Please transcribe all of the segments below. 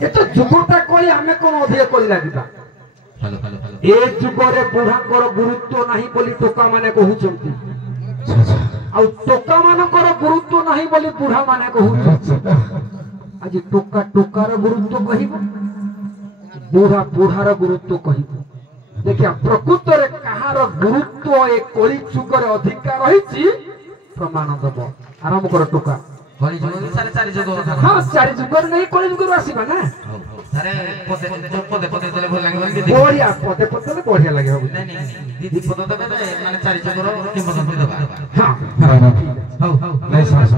ଏ ତ ଯୁଗଟା କଳି ଆମେ କଣ ଅଧିକ କଳି ଲାଗିବା ଏ ଯୁଗରେ ବୁଢ଼ାଙ୍କର ଗୁରୁତ୍ୱ ନାହିଁ ବୋଲି ଟୋକା ମାନେ କହୁଛନ୍ତି ଆଉ ଟୋକା ମାନଙ୍କର ଗୁରୁତ୍ୱ ନାହିଁ ବୋଲି ବୁଢ଼ା ମାନେ କହୁଛନ୍ତି ଆଜି ଟୋକା ଟୋକାର ଗୁରୁତ୍ୱ କହିବ ବୁଢ଼ା ବୁଢ଼ାର ଗୁରୁତ୍ୱ କହିବ ଦେଖିଆ ପ୍ରକୃତରେ କାହାର ଗୁରୁତ୍ୱ ଏ କଳି ଯୁଗରେ ଅଧିକା ରହିଛି ପ୍ରମାଣ ଦବ ଆରମ୍ଭ କର ଟୋକା କଳି ଯୁଗ ସାରେ ଚାରି ଯୁଗ ହଁ ଚାରି ଯୁଗରେ ନେଇ କଳି ଯୁଗରୁ ଆସିବା ନା ସାରେ ପଦେ ପଦେ ଦେଲେ ଭଲ ଲାଗିବ ବଢିଆ ପଦେ ପଦେ ବଢିଆ ଲାଗିବ ନାଇଁ ନାଇଁ ଦିଦି ପଦ ଦେବେ ମାନେ ଚାରି ଯୁଗର କିମ୍ବଦନ୍ତୀ ଦେବା ହଁ ହଉ ହଉ ନାଇଁ ଶୁଣ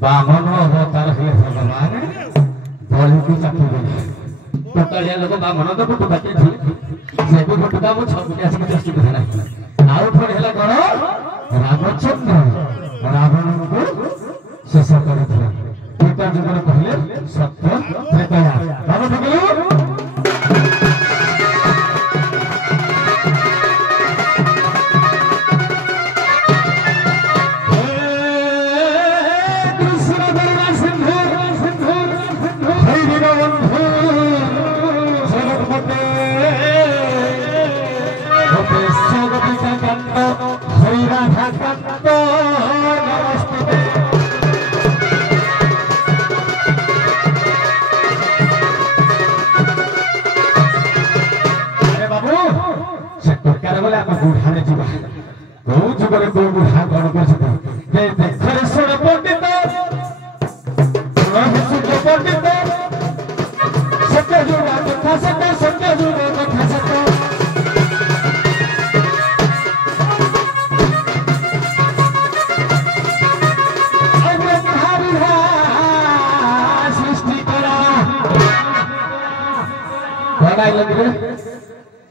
बामन अवतार हेले भगवान बलि को चापी देले टोटालिया लोक बामन तो फोटो बाकी थी से भी फोटो का मु छबि आसी दृष्टि देला आउ थोड़े हेला कोन रामचंद्र रावण को शेष करथिला त्रेता जुगर कहले सत्य त्रेता बाबा ठकलु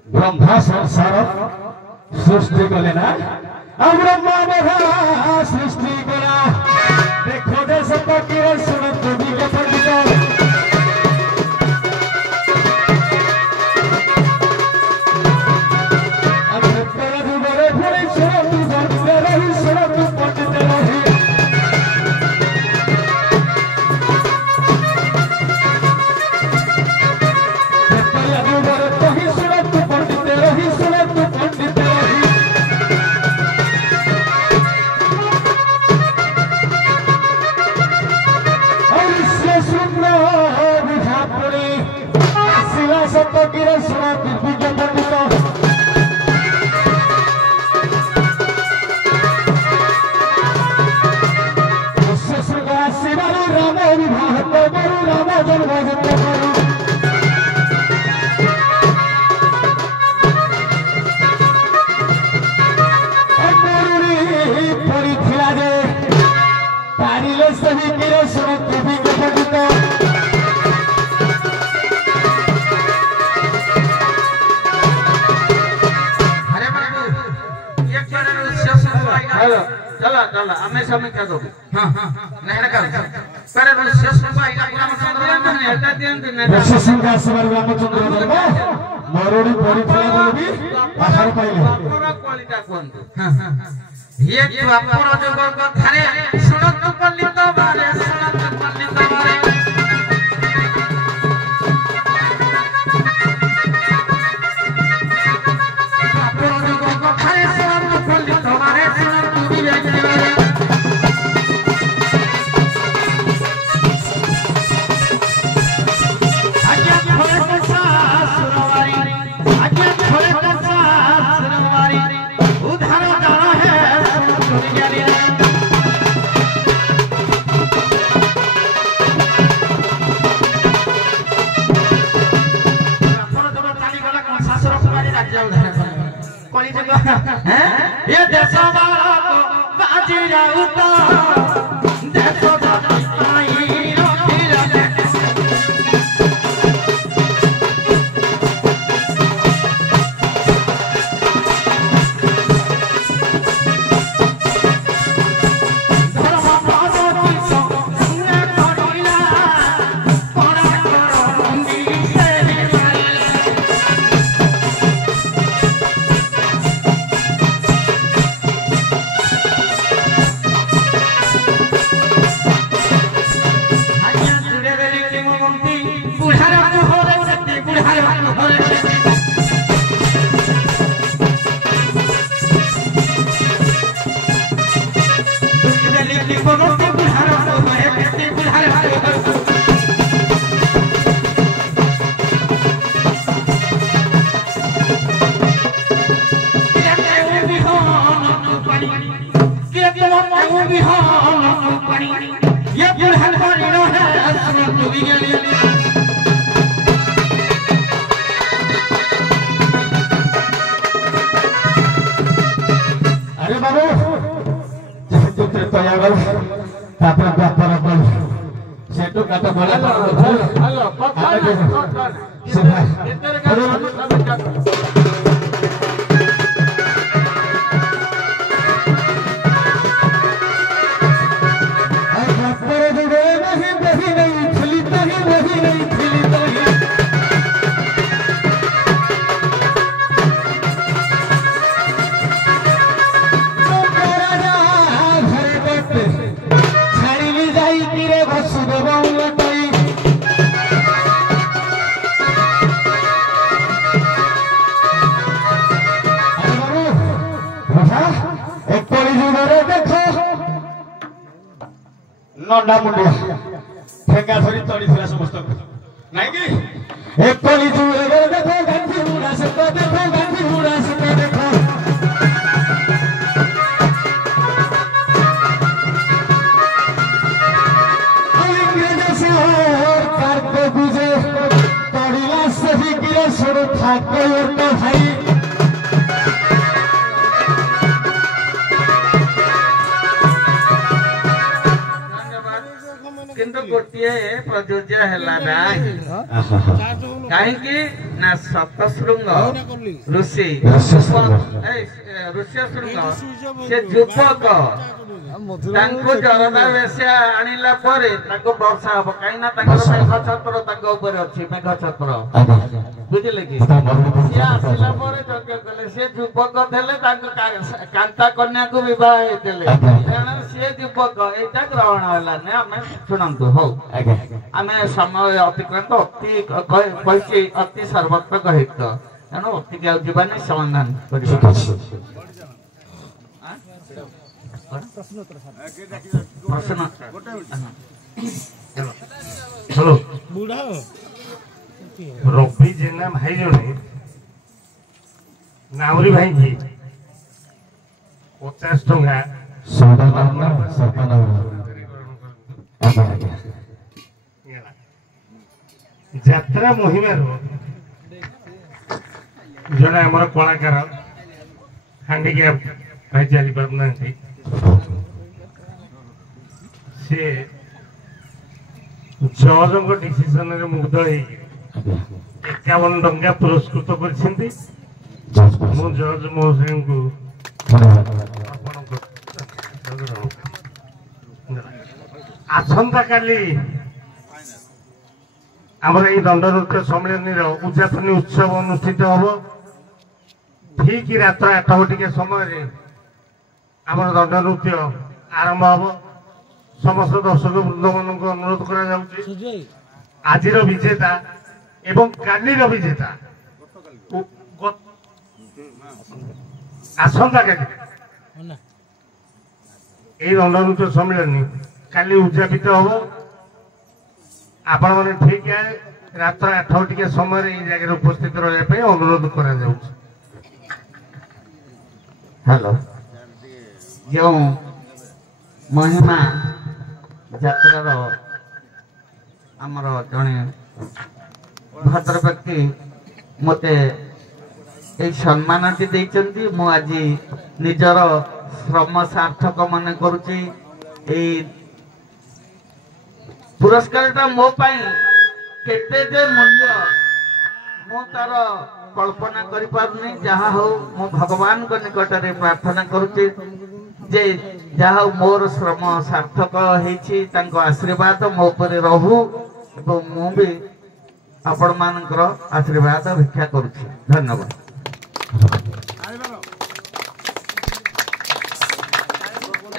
ब्रह्मा संसार सृष्टि कले ना ब्रह्मा ब्रह्मा सृष्टि करा देखो दे सब की सुन तुमी के पंडित अब तेरा जुगरे फुले सुन तू सही गिरे सुनो टीवी के बंदो अरे बाबू एक जरा रुसिया हेलो चला चला हमें समीक्षा दो हां हां नहीं कर पर रुसिया सुबह आइला रामचंद्र नहीं हटा दियंत नहीं ऋषि सिंह का सवाल रामचंद्र बोलबो मरोड़ी पड़ी फला बोलबी पाखर पाइले बापुरा क्वालिटी कोंतु हां हां ये बापुरा जो को थारे सुनत पंडित बारे सुनत पंडित बारे बापुरा जो को थारे सुनत पंडित बारे सुनत भी जाए ये देशो वाला को बाजी जाऊता देशो जाई रोटी रहे धर्म पादो किसो ने कोडिला कोरा कोरोंगी से अरे बाबू जेतु तयागल तापर व्यापार कर सेटु काटा बोला हेलो नंडा मुंडिया ठेंगा धरी तड़ी थिला समस्त नाही की एक कोली जुए देखो गांधी मुड़ा से तो देखो गांधी मुड़ा से तो देखो अंग्रेज से और कार को गुजे तड़ीला सही गिरे छोड़ ठाके और तो भाई किंतु गोटिए प्रयोज्य हैला नाही काहे कि ना सप्तशृंग ऋषि ऋषि शृंग से युवक तांको जरदा वेश्या आनिला परे ताको वर्षा हबो काइना ताको मेघ छत्र ताको ऊपर अछि मेघ छत्र बुझिले कि से आसिला परे यज्ञ कले से युवक देले ताको कांता कन्या को विवाह हेतले कारण से युवक एटा ग्रहण होला ने हमें सुनंतु हो आमे समय अतिक्रांत अति कहिछि अति सर्वत्र गहित तेणु अति के जीवन समाधान करिबा प्रश्न चलो रवि जेना भाई जने नावरी भाई जी 50 टंका यात्रा महिमार जड़े आम कलाकार हांडिक्याप भाई चली पार ସେ ଜଜଙ୍କ ଡିସିସନରେ ମୁଗ୍ଧ ହେଇକି ଆଜ୍ଞା 51 ଟଙ୍କା ପୁରସ୍କୃତ କରିଛନ୍ତି। ଜଜ୍ ମୁଁ ଜଜ ମହୋଦୟଙ୍କୁ ଧନ୍ୟବାଦ। ଅର୍ପଣ କରୁଛି। ଆସନ୍ତାକାଲି ଆମର ଏଇ ଦଣ୍ଡନୃତ୍ୟ ସମ୍ମିଳନୀର ଉଦ୍ଯାପନୀ ଉତ୍ସବ ଅନୁଷ୍ଠିତ ହବ। ଠିକ ରାତ୍ର 8 ଟିକେ ସମୟରେ ଆମର ଦଣ୍ଡନୃତ୍ୟ ଆରମ୍ଭ ହବ। ସମସ୍ତ ଦର୍ଶକ ବୃନ୍ଦ ମାନଙ୍କୁ ଅନୁରୋଧ କରାଯାଉଛି ଆଜିର ବିଜେତା ଏବଂ କାଲିର ବିଜେତା ଆସନ୍ତାକାଲି এই দণ্ডনৃত্য সম্মিলনী কালি উদযাপিত হব। ଆପଣମାନେ ଠିକ ରାତ୍ର 8 ଟିକେ ସମୟରେ এই ଜାଗାରେ ଉପସ୍ଥିତ ରହିବା ପାଇଁ ଅନୁରୋଧ କରାଯାଉଛି। ହ୍ୟାଲୋ, ଯେଉଁ ମହିମା ଯାତ୍ରାର ଆମର ଜଣେ ଭଦ୍ର ବ୍ୟକ୍ତି ମୋତେ এই সম্মানটি ଦେଇଛନ୍ତି। ମୁଁ ଆଜି ନିଜର ଶ୍ରମ ସାର୍ଥକ ମନେ କରୁଛି। এই ପୁରସ୍କାରଟା ମୋ ପାଇଁ କେତେ ଯେ ମୂଲ୍ୟ ମୁଁ ତାର କଳ୍ପନା କରିପାରୁନି। ଯାହା ହଉ ମୁଁ ଭଗବାନଙ୍କ ନିକଟରେ ପ୍ରାର୍ଥନା କରୁଛି ଯେ ଯାହା ହଉ ମୋର ଶ୍ରମ ସାର୍ଥକ ହେଇଛି। ତାଙ୍କ ଆଶୀର୍ବାଦ ମୋ ଉପରେ ରହୁ ଏବଂ ମୁଁ ବି ଆପଣମାନଙ୍କର ଆଶୀର୍ବାଦ ଭିକ୍ଷା କରୁଛି। ଧନ୍ୟବାଦ।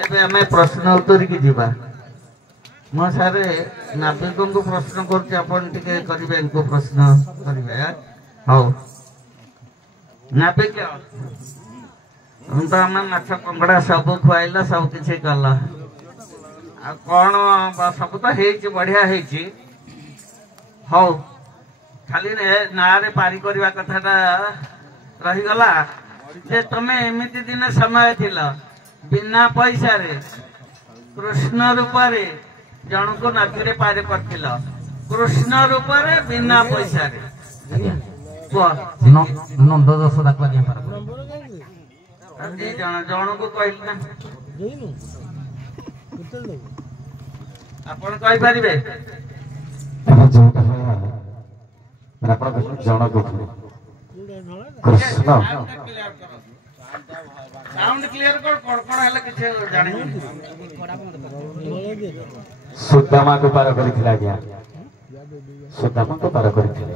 ଏବେ ଆମେ ପ୍ରଶ୍ନ ଉତ୍ତର କି ଯିବା। ମୁଁ ସାରେ ନାବିକଙ୍କୁ ପ୍ରଶ୍ନ କରୁଛି, ଆପଣ ଟିକେ କରିବେ ଏଙ୍କୁ ପ୍ରଶ୍ନ କରିବେ। ହଉ ନାବିକ, ତ ଆମେ ମାଛ କଙ୍କଡା ସବୁ ଖୁଆଇଲ, ସବୁ କିଛି କଲ, ଆଉ କଣ ସବୁ ତ ହେଇଛି, ବଢିଆ ହେଇଛି। ହଉ ଖାଲି ନାଁରେ ପାରି କରିବା କଥାଟା ରହିଗଲା ଯେ ତମେ ଏମିତି ଦିନେ ସମୟ ଥିଲ ବିନା ପଇସାରେ କୃଷ୍ଣ ରୂପରେ ଜଣକୁ ନଦୀରେ ପାରି କରିଥିଲ। କୃଷ୍ଣ ରୂପରେ ବିନା ପଇସାରେ କୁହ। ନନ୍ଦ ଯଶୋଦାକୁ ଆଜ୍ଞା ପାର ଦି ଜଣ ଜଣକୁ କହିଲି ନା, ଆପଣ କହିପାରିବେ? ଯୋଉଟା ଆପଣ ଜଣ କହୁଥିଲେ କୃଷ୍ଣ ସାଉଣ୍ଡ କ୍ଲିୟର କର, କଣ କଣ ହେଲେ କିଛି ଜାଣିନି। ସୁଦାମାକୁ ପାର କରିଥିଲେ ଆଜ୍ଞା, ସୁଦାମାକୁ ପାର କରିଥିଲେ।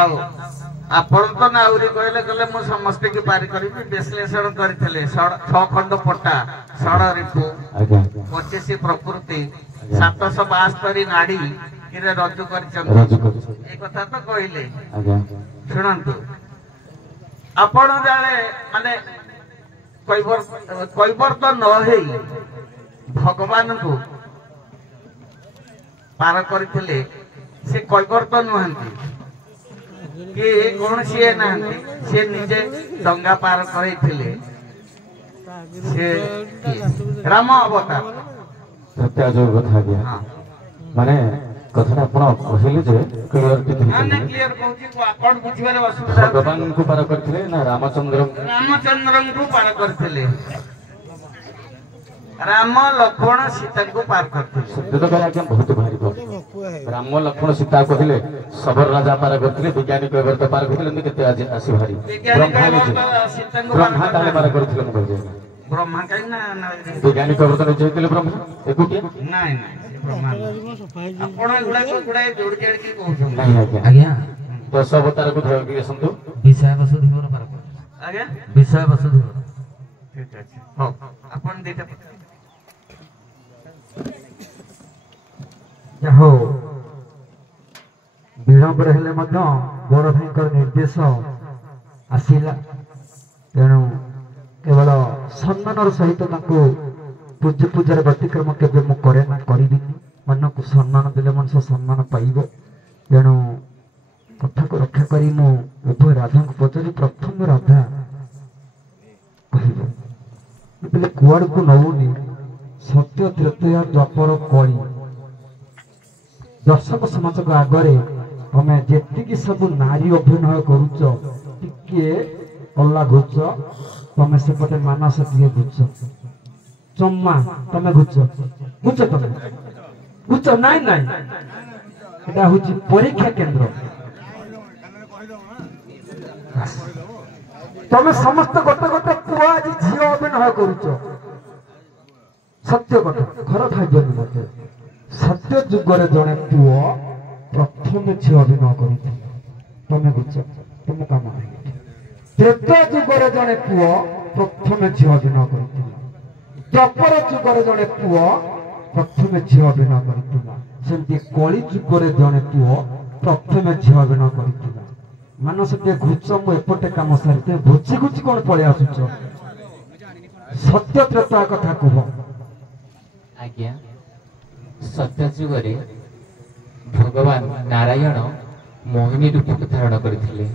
ଆଉ ଆପଣ ତ ନାଉରି କହିଲେ କହିଲେ ମୁଁ ସମସ୍ତଙ୍କୁ ପାରି କରିବି। ବିଶ୍ଳେଷଣ କରିଥିଲେ 6 ଖଣ୍ଡ ପଟା, 16 ରିପୁ, ଆଜ୍ଞା 25 ପ୍ରକୃତି, 772 ନାଡି ରଜୁ କରିଛନ୍ତି। ରଜୁ କରିଛନ୍ତି। ଏ କଥା ତ କହିଲେ। ଆଜ୍ଞା ଶୁଣନ୍ତୁ, ଆପଣ ଜାଣେ ମାନେ କୈବର୍ତ୍ତ ନ ହେଇ ଭଗବାନଙ୍କୁ ପାର କରିଥିଲେ। ସେ କୈବର୍ତ୍ତ ନୁହନ୍ତି କି କୌଣସି ନାହାନ୍ତି, ସେ ନିଜେ ଡଙ୍ଗା ପାର କରାଇଥିଲେ। ସେ ରାମ ଅବତାର। ସତ୍ୟ ଯୋଉ କଥା ଆଜ୍ଞା, ମାନେ କଥାଟା ଆପଣ କହିଲେ ଯେ କ୍ଲିୟର କହୁଛି, ଆପଣ ବୁଝିବାରେ ଅସୁବିଧା। ଭଗବାନଙ୍କୁ ପାର କରିଥିଲେ ନା ରାମଚନ୍ଦ୍ରଙ୍କୁ ପାର କରିଥିଲେ। ରାମ ଲକ୍ଷ୍ମଣ ସୀତାଙ୍କୁ ପାର କରିଥିଲେ। ସତ୍ୟ ତ ଆଜ୍ଞା ବହୁତ ଭାରି ରାମ ଲକ୍ଷ୍ମଣ ସୀତା କହିଲେ ସବର ରାଜା ପାର କରିଥିଲେ, ବିଜ୍ଞାନିକ ତ ପାର କରିଥିଲେ। ଏମିତି କେତେ ଆଜି ଆସି ଭାରି ବ୍ରହ୍ମା ତାହେଲେ ପାର କରିଥିଲେ। ମୁଁ କହିଲି ବ୍ରହ୍ମା କାହିଁକି ନା ବୈଜ୍ଞାନିକ ବର୍ତ୍ତମାନ ହେଇଥିଲେ ବ୍ରହ୍ମା ଏକୁଟିଆ ନାଇଁ ନାଇଁ, ଆପଣ ଏଗୁଡାକ ଗୁଡାଏ ଯୋଡି ଜାଣିକି କହୁଛନ୍ତି। ନାଇଁ ଆଜ୍ଞା ଆଜ୍ଞା 10 ଅବତାରକୁ ଧରିକି ଆସନ୍ତୁ। ବିଷୟ ବସୁଧୀବର ପାର କର। ଆଜ୍ଞା ବିଷୟ ବସୁଧୀବର। ଠିକ ଅଛି, ହଉ ଆପଣ ଦିଟା ହଉ ବିଳମ୍ବରେ ହେଲେ ମଧ୍ୟ ବଡ ଭାଇଙ୍କର ନିର୍ଦ୍ଦେଶ ଆସିଲା, ତେଣୁ କେବଳ ସମ୍ମାନର ସହିତ ତାଙ୍କୁ ପୂଜାର ବ୍ୟତିକ୍ରମ କେବେ ମୁଁ କରେ ନା, କରିବିନି। ମନକୁ ସମ୍ମାନ ଦେଲେ ମଣିଷ ସମ୍ମାନ ପାଇବ। ତେଣୁ କଥାକୁ ରକ୍ଷା କରି ମୁଁ ଉଭୟ ରାଧାଙ୍କୁ ପଚାରି, ପ୍ରଥମ ରାଧା କହିବ ବୋଲେ କୁଆଡକୁ ନଉନି, ସତ୍ୟ ତ୍ରେତୟା ଦ୍ୱାପର କଳି ଦର୍ଶକ ସମାଜଙ୍କ ଆଗରେ ତମେ ଯେତିକି ସବୁ ନାରୀ ଅଭିନୟ କରୁଛ, ଟିକେ ଅଲଗା ଘୁଚ, ତମେ ସେପଟେ ମାନସ ଟିକେ ଘୁଚ। ଚମ୍ମା ତମେ ଘୁଚ ତମେ ଘୁଚ ନାଇଁ ନାଇଁ এটা হচ্ছে পরীক্ষা কেন্দ্র তুমি সমস্ত গোটে গোটে পুয়া আজ ঝিও অভিনয় করুছ সত্য কথা ঘর খাইবনি মতে সত্য যুগরে জনে পুଅ প্রথমে ঝিও অভিনয় করুছিল তুমি বুঝছ তুমি কাম ত্রেতা যুগরে জনে পুଅ প্রথমে ঝিও অভিনয় করুছিল দ্বাপর যুগরে জনে পুଅ প্রথমে ঝিও অভিনয় করুছিল সেমতি কলি যুগরে জনে পুଅ প্রথমে ঝিও অভিনয় করুছিল ମାନସ ଟିକେ ଘୁଚ ମୁଁ ଏପଟେ କାମ ସାରିତେ ଘୁଚି ଘୁଚି କଣ ପଳେଇ ଆସୁଛ ସତ୍ୟ ତ୍ରେତା କଥା କୁହ ଆଜ୍ଞା ସତ୍ୟ ଯୁଗରେ ଭଗବାନ ନାରାୟଣ ମୋହିନୀ ରୂପକୁ ଧାରଣ କରିଥିଲେ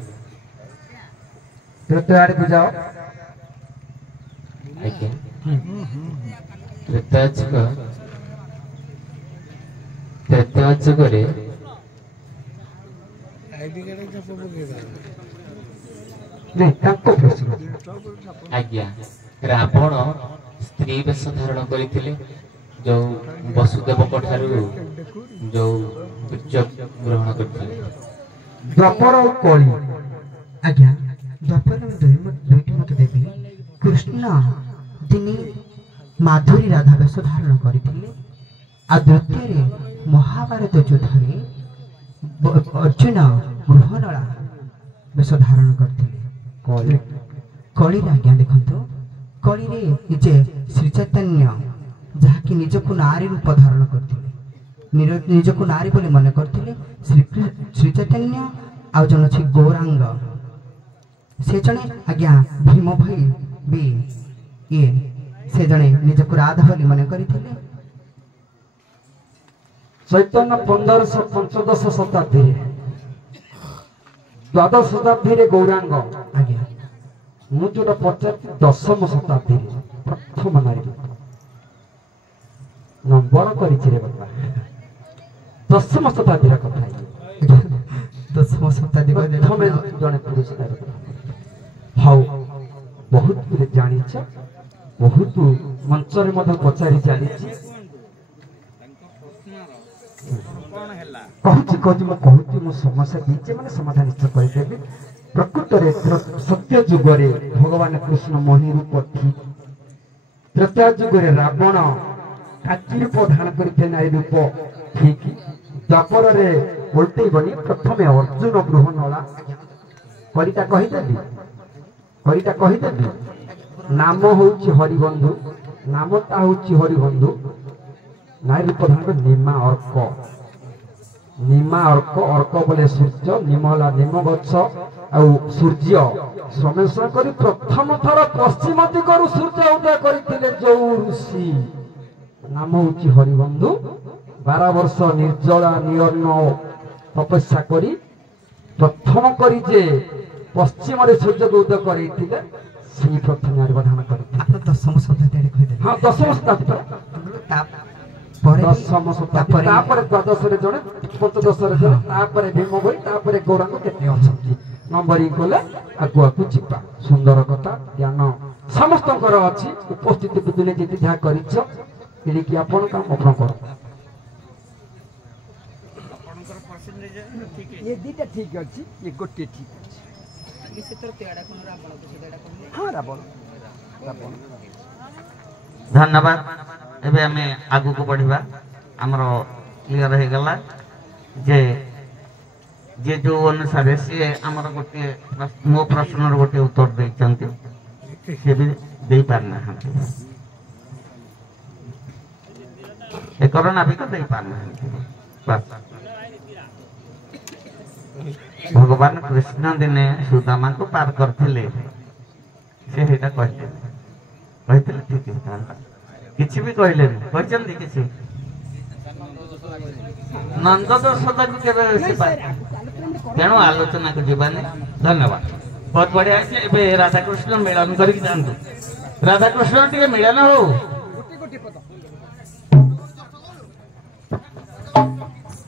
ତ୍ରେତା ଆଡକୁ ଯାଅ ଆଜ୍ଞା ତ୍ରେତା ଯୁଗରେ ଆଜ୍ଞା ରାବଣ ସ୍ତ୍ରୀ ବେଶ ଧାରଣ କରିଥିଲେ ଯୋଉ ବସୁଦେବଙ୍କ ଠାରୁ ଯୋଉ ବୀର୍ଯ୍ୟ ଗ୍ରହଣ କରିଥିଲେ ଦ୍ୱାପର ଆଉ କଳି ଆଜ୍ଞା ଦ୍ୱାପର ଦୁଇଟି ମତ ଦେବି କୃଷ୍ଣ ଦିନେ ମାଧୁରୀ ରାଧା ବେଶ ଧାରଣ କରିଥିଲେ ଆଉ ଦ୍ୱିତୀୟରେ ମହାଭାରତ ଯୁଦ୍ଧରେ ଅର୍ଜୁନ ଗୃହନଳା ବେଶ ଧାରଣ କରିଥିଲେ କଳିରେ ଆଜ୍ଞା ଦେଖନ୍ତୁ କଳିରେ ନିଜେ ଶ୍ରୀ ଚୈତନ୍ୟ ଯାହାକି ନିଜକୁ ନାରୀ ରୂପ ଧାରଣ କରିଥିଲେ ନିଜକୁ ନାରୀ ବୋଲି ମନେ କରିଥିଲେ ଶ୍ରୀ ଚୈତନ୍ୟ ଆଉ ଜଣେ ଅଛି ଗୌରାଙ୍ଗ ସେ ଜଣେ ଆଜ୍ଞା ଭୀମ ଭାଇ ବି ଇଏ ସେ ଜଣେ ନିଜକୁ ରାଧା ବୋଲି ମନେ କରିଥିଲେ ଚୈତନ୍ୟ 1515 ଶତାବ୍ଦୀରେ ଦ୍ୱାଦଶ ଶତାବ୍ଦୀରେ ଗୌରାଙ୍ଗ ଆଜ୍ଞା ମୁଁ ଯୋଉଟା ପଚାରିଛି ଦଶମ ଶତାବ୍ଦୀରେ ପ୍ରଥମ ନାରୀ ନମ୍ବର କରିଛି ରେ ବାପା ଦଶମ ଶତାବ୍ଦୀର କଥା ଦଶମ ଶତାବ୍ଦୀ ପ୍ରଥମେ ଜଣେ ପୁରୁଷ ନାରୀ ହଉ ବହୁତ ଗୁରେ ଜାଣିଛ ବହୁତ ମଞ୍ଚରେ ମଧ୍ୟ ପଚାରି ଚାଲିଛି କହୁଛି ମୁଁ ସମସ୍ୟା ଦେଇଛି ମାନେ ସମାଧାନ ନିଶ୍ଚୟ କରିଦେବି ପ୍ରକୃତରେ ସତ୍ୟ ଯୁଗରେ ଭଗବାନ କୃଷ୍ଣ ମୋହିନୀ ରୂପ ଠିକ ତ୍ରେତା ଯୁଗରେ ରାବଣ କାଚି ରୂପ ଧାରଣ କରିଥିଲେ ନାରୀ ରୂପ ଠିକ ଦ୍ୱାପରରେ ଓଲଟେଇବନି ପ୍ରଥମେ ଅର୍ଜୁନ ଗୃହନଳା କରିଟା କହିଦେବି ନାମ ହଉଛି ହରିବନ୍ଧୁ ନାମଟା ହଉଛି ହରିବନ୍ଧୁ ନାରୀ ରୂପ ଧାରଣ କରି ନିମା ଅର୍କ ବୋଲେ ସୂର୍ଯ୍ୟ ନିମ ହେଲା ନିମ ଗଛ ଆଉ ସୂର୍ଯ୍ୟ ସମେଶ୍ୱର କରି ପ୍ରଥମ ଥର ପଶ୍ଚିମ ଦିଗରୁ ସୂର୍ଯ୍ୟ ଉଦୟ କରିଥିଲେ ଯୋଉ ଋଷି ନାମ ହଉଛି ହରିବନ୍ଧୁ 12 ବର୍ଷ ନିର୍ଜଳା ନିୟର୍ଣ୍ଣ ତପସ୍ୟା କରି ପ୍ରଥମ କରି ଯେ ପଶ୍ଚିମରେ ସୂର୍ଯ୍ୟକୁ ଉଦୟ କରିଥିଲେ ସେହି ପ୍ରଥମେ ଆବିର୍ଭାବ କରିଥିଲେ ଆପଣ ଦଶମ ଶତାବ୍ଦୀରେ କହିଦେଲେ ହଁ ଦଶମ ଶତାବ୍ଦୀ ଦଶମ ଶତାବ୍ଦୀ ତାପରେ ଦ୍ୱାଦଶରେ ଜଣେ ପଞ୍ଚଦଶରେ ଜଣେ ତାପରେ ଭୀମ ଭୋଇ ତାପରେ ଗୌରାଙ୍ଗ କେତେ ଅଛନ୍ତି ନମ୍ବରିଂ କଲେ ଆଗୁଆକୁ ଯିବା ସୁନ୍ଦର କଥା ଜ୍ଞାନ ସମସ୍ତଙ୍କର ଅଛି ଉପସ୍ଥିତି ବୁଝିଲେ ଯେତେ ଯାହା କରିଛ ଏଣିକି ଆପଣ କାମ କର ये दीटा ठीक अछि ये गोटे ठीक अछि हाँ रावण धन्यवाद एबे हमें आगु को बढ़िबा हमरो क्लियर हे गला जे जो अनुसार से हमर गोटे मो प्रश्न रो गोटे उत्तर दे चंती से भी दे पारना हम ए कोरोना भी तो दे पारना बस भगवान कृष्ण दिने सुदामा को पार करथिले से हेटा कहथिले ठीक है किछि भी कहले कहचंदी किछि नंद दशरथ को केबे से तेणु आलोचना को जीवानी धन्यवाद बहुत बढ़िया है एबे राधा कृष्ण मिलन करी जानतु राधा कृष्ण टिके मिलन हो